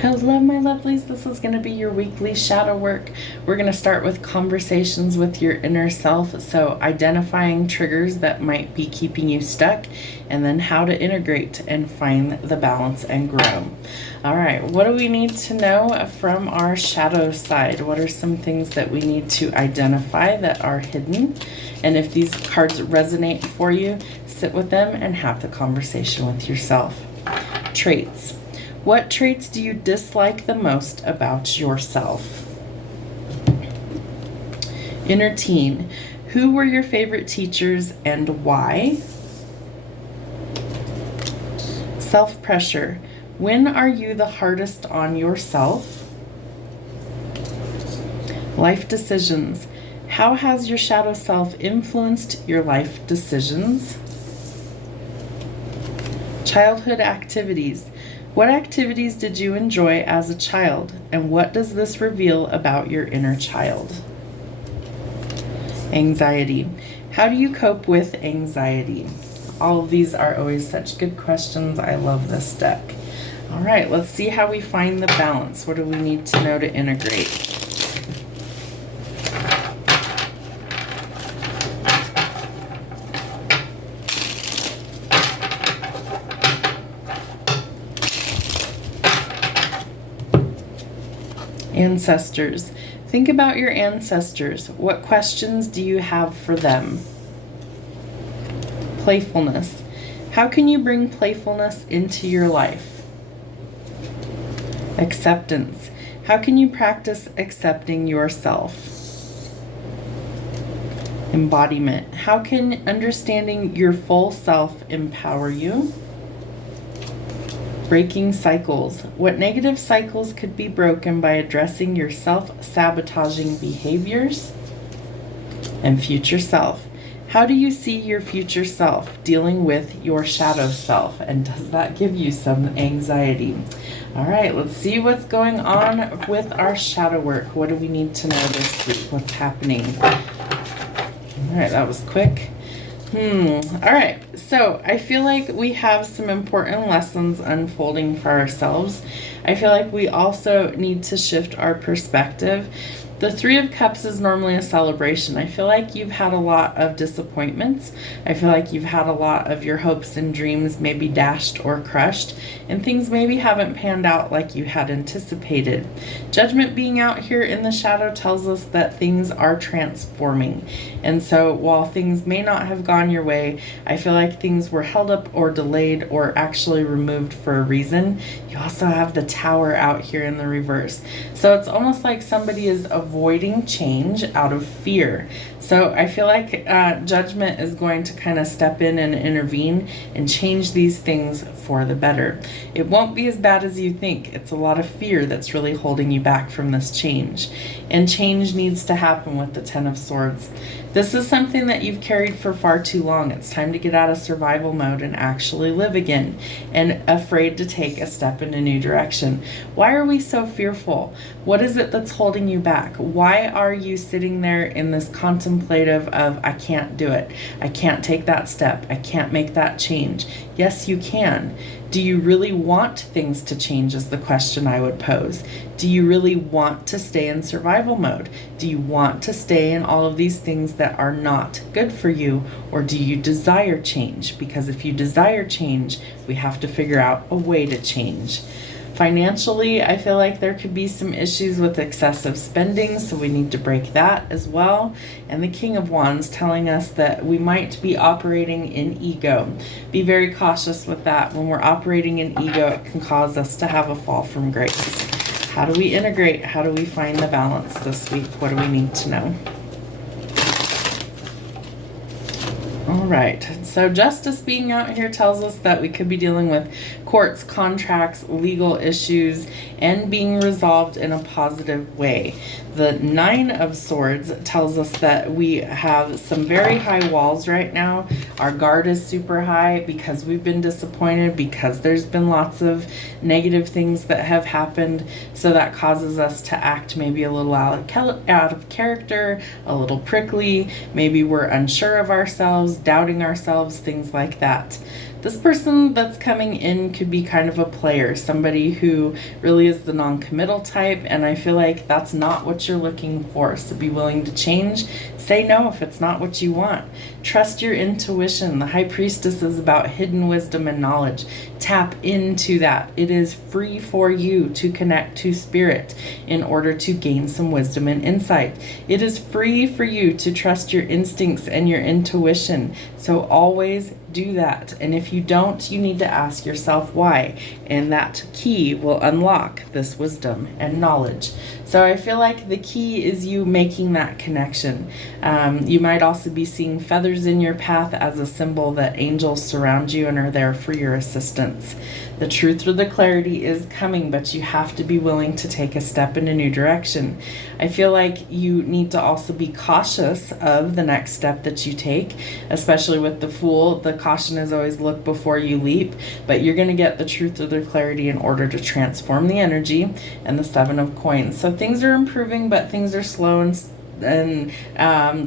Hello, my lovelies. This is going to be your weekly shadow work. We're going to start with conversations with your inner self. So identifying triggers that might be keeping you stuck, and then how to integrate and find the balance and grow. All right. What do we need to know from our shadow side? What are some things that we need to identify that are hidden? And if these cards resonate for you, sit with them and have the conversation with yourself. Traits. What traits do you dislike the most about yourself? Inner teen. Who were your favorite teachers and why? Self-pressure. When are you the hardest on yourself? Life decisions. How has your shadow self influenced your life decisions? Childhood activities. What activities did you enjoy as a child, and what does this reveal about your inner child? Anxiety. How do you cope with anxiety? All of these are always such good questions. I love this deck. All right, let's see how we find the balance. What do we need to know to integrate? Ancestors. Think about your ancestors. What questions do you have for them? Playfulness. How can you bring playfulness into your life? Acceptance. How can you practice accepting yourself? Embodiment. How can understanding your full self empower you? Breaking cycles. What negative cycles could be broken by addressing your self-sabotaging behaviors? And future self. How do you see your future self dealing with your shadow self? And does that give you some anxiety? All right, let's see what's going on with our shadow work. What do we need to know this week? What's happening? All right, that was quick. All right, so I feel like we have some important lessons unfolding for ourselves. I feel like we also need to shift our perspective. The Three of Cups is normally a celebration. I feel like you've had a lot of disappointments. I feel like you've had a lot of your hopes and dreams maybe dashed or crushed, and things maybe haven't panned out like you had anticipated. Judgment being out here in the shadow tells us that things are transforming. And so while things may not have gone your way, I feel like things were held up or delayed or actually removed for a reason. You also have the Tower out here in the reverse. So it's almost like somebody is avoiding change out of fear. So I feel like judgment is going to kind of step in and intervene and change these things for the better. It won't be as bad as you think. It's a lot of fear that's really holding you back from this change. And change needs to happen with the Ten of Swords. This is something that you've carried for far too long. It's time to get out of survival mode and actually live again, and afraid to take a step in a new direction. Why are we so fearful? What is it that's holding you back? Why are you sitting there in this contemplative of, I can't do it. I can't take that step. I can't make that change. Yes, you can. Do you really want things to change is the question I would pose. Do you really want to stay in survival mode? Do you want to stay in all of these things that are not good for you? Or do you desire change? Because if you desire change, we have to figure out a way to change. Financially, I feel like there could be some issues with excessive spending, so we need to break that as well. And the King of Wands telling us that we might be operating in ego. Be very cautious with that. When we're operating in ego, it can cause us to have a fall from grace. How do we integrate? How do we find the balance this week? What do we need to know? All right, so justice being out here tells us that we could be dealing with courts, contracts, legal issues, and being resolved in a positive way. The Nine of Swords tells us that we have some very high walls right now. Our guard is super high because we've been disappointed, because there's been lots of negative things that have happened. So that causes us to act maybe a little out of character, a little prickly. Maybe we're unsure of ourselves, doubting ourselves, things like that. This person that's coming in could be kind of a player, somebody who really is the non-committal type, and I feel like that's not what you're looking for. So be willing to change. Say no if it's not what you want. Trust your intuition. The High Priestess is about hidden wisdom and knowledge. Tap into that. It is free for you to connect to spirit in order to gain some wisdom and insight. It is free for you to trust your instincts and your intuition. So always do that. And if you don't, you need to ask yourself why. And that key will unlock this wisdom and knowledge. So I feel like the key is you making that connection. You might also be seeing feathers in your path as a symbol that angels surround you and are there for your assistance. The truth or the clarity is coming, but you have to be willing to take a step in a new direction. I feel like you need to also be cautious of the next step that you take, especially with the Fool. The caution is always look before you leap, but you're going to get the truth or the clarity in order to transform the energy. And the Seven of Coins. So things are improving, but things are slow and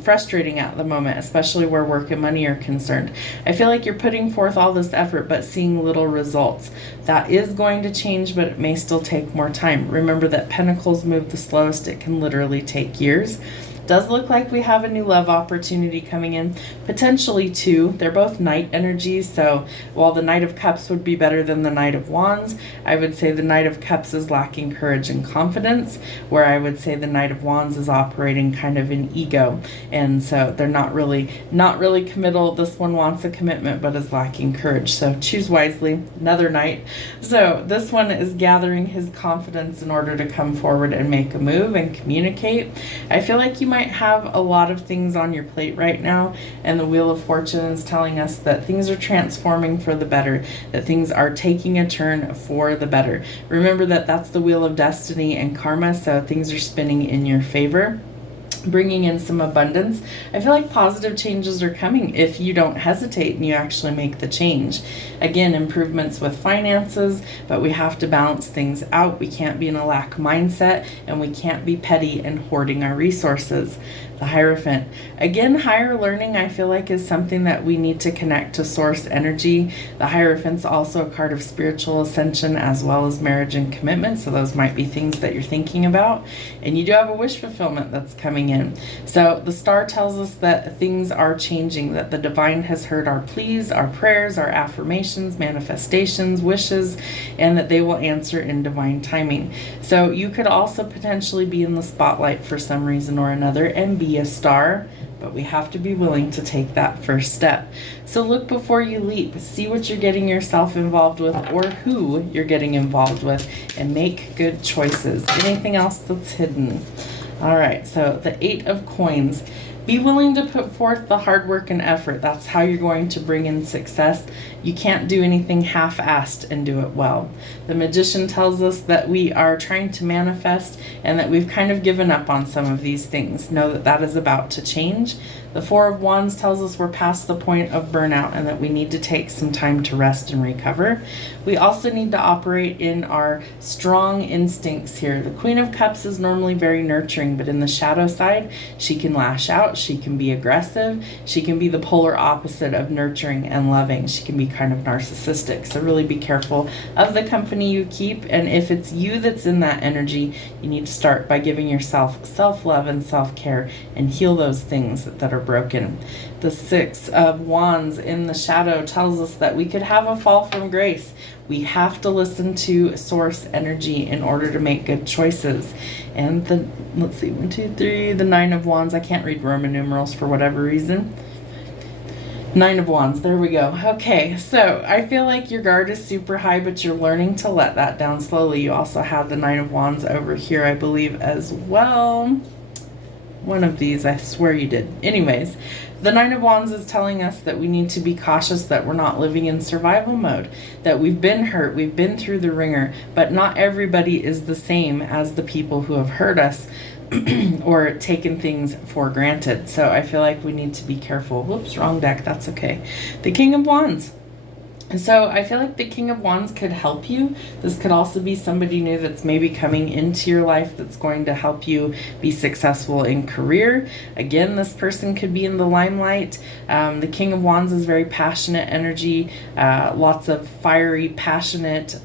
frustrating at the moment, especially where work and money are concerned. I feel like you're putting forth all this effort but seeing little results. That is going to change, but it may still take more time. Remember that Pentacles move the slowest. It can literally take years. Does look like we have a new love opportunity coming in, potentially two. They're both Knight energies, so while the Knight of Cups would be better than the Knight of Wands, I would say the Knight of Cups is lacking courage and confidence, where I would say the Knight of Wands is operating kind of in ego, and so they're not really committal. This one wants a commitment but is lacking courage, so choose wisely. Another Knight. So this one is gathering his confidence in order to come forward and make a move and communicate. I feel like you might have a lot of things on your plate right now, and the Wheel of Fortune is telling us that things are transforming for the better, that things are taking a turn for the better. Remember that that's the Wheel of Destiny and Karma, so things are spinning in your favor, bringing in some abundance. I feel like positive changes are coming if you don't hesitate and you actually make the change. Again, improvements with finances, but we have to balance things out. We can't be in a lack mindset, and we can't be petty and hoarding our resources. The Hierophant. Again, higher learning, I feel like, is something that we need to connect to source energy. The Hierophant's also a card of spiritual ascension as well as marriage and commitment, so those might be things that you're thinking about. And you do have a wish fulfillment that's coming in. So the Star tells us that things are changing, that the divine has heard our pleas, our prayers, our affirmations, manifestations, wishes, and that they will answer in divine timing. So you could also potentially be in the spotlight for some reason or another and be a star, but we have to be willing to take that first step. So look before you leap. See what you're getting yourself involved with or who you're getting involved with, and make good choices. Anything else that's hidden? All right, so the Eight of Coins. Be willing to put forth the hard work and effort. That's how you're going to bring in success. You can't do anything half-assed and do it well. The Magician tells us that we are trying to manifest and that we've kind of given up on some of these things. Know that that is about to change. The Four of Wands tells us we're past the point of burnout and that we need to take some time to rest and recover. We also need to operate in our strong instincts here. The Queen of Cups is normally very nurturing, but in the shadow side, she can lash out, she can be aggressive, she can be the polar opposite of nurturing and loving. She can be kind of narcissistic. So really be careful of the company you keep, and if it's you that's in that energy, you need to start by giving yourself self-love and self-care and heal those things that are broken. The Six of Wands in the shadow tells us that we could have a fall from grace. We have to listen to source energy in order to make good choices. And the, let's see, 1, 2, 3, the Nine of Wands. I can't read Roman numerals for whatever reason. Nine of Wands, there we go. Okay, so I feel like your guard is super high, but you're learning to let that down slowly. You also have the Nine of Wands over here, I believe, as well. One of these, I swear you did. Anyways, the Nine of Wands is telling us that we need to be cautious, that we're not living in survival mode, that we've been hurt, we've been through the ringer, but not everybody is the same as the people who have hurt us or taken things for granted. So I feel like we need to be careful. Whoops, wrong deck, that's okay. The King of Wands. So I feel like the King of Wands could help you. This could also be somebody new that's maybe coming into your life that's going to help you be successful in career. Again, this person could be in the limelight. The King of Wands is very passionate energy, lots of fiery, passionate,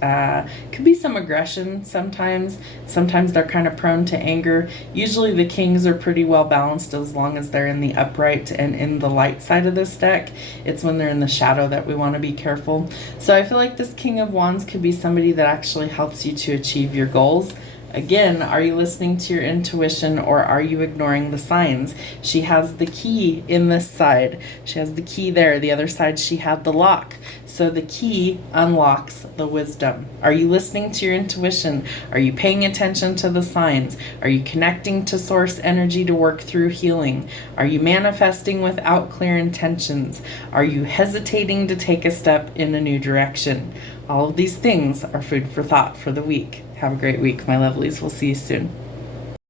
could be some aggression sometimes. Sometimes they're kind of prone to anger. Usually the kings are pretty well balanced as long as they're in the upright and in the light side of this deck. It's when they're in the shadow that we want to be careful. So I feel like this King of Wands could be somebody that actually helps you to achieve your goals. Again, are you listening to your intuition or are you ignoring the signs? She has the key in this side. She has the key there. The other side, she had the lock. So the key unlocks the wisdom. Are you listening to your intuition? Are you paying attention to the signs? Are you connecting to source energy to work through healing? Are you manifesting without clear intentions? Are you hesitating to take a step in a new direction? All of these things are food for thought for the week. Have a great week, my lovelies. We'll see you soon.